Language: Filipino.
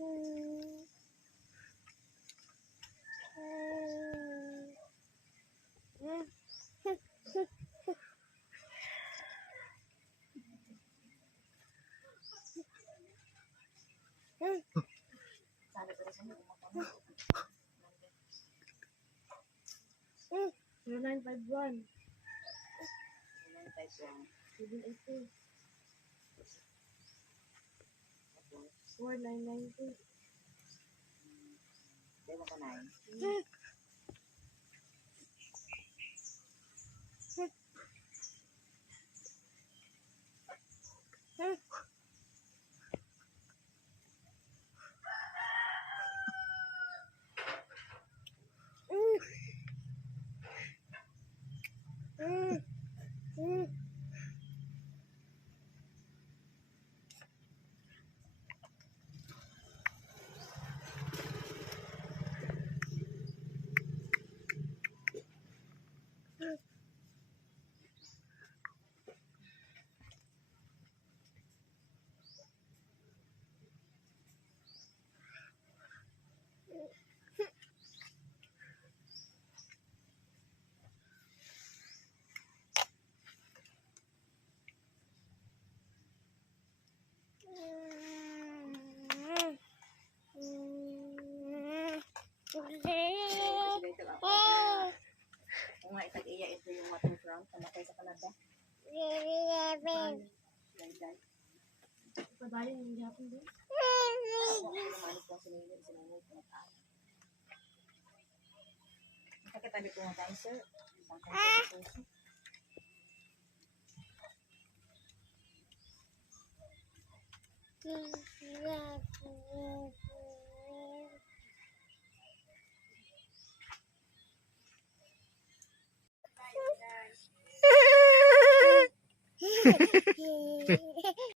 Sabi ko rin sa inyo, umakam. 0951 782 4992. Demo ka na eh. Kung nga itag-iya, ito yung matong front, namatay sa Canada. Dahil. Pabali ng Japon din. Ako, lumalis lang sinunod, pinag-aayos. Nakakitabi ko nga tayo, sir. Isang kanto.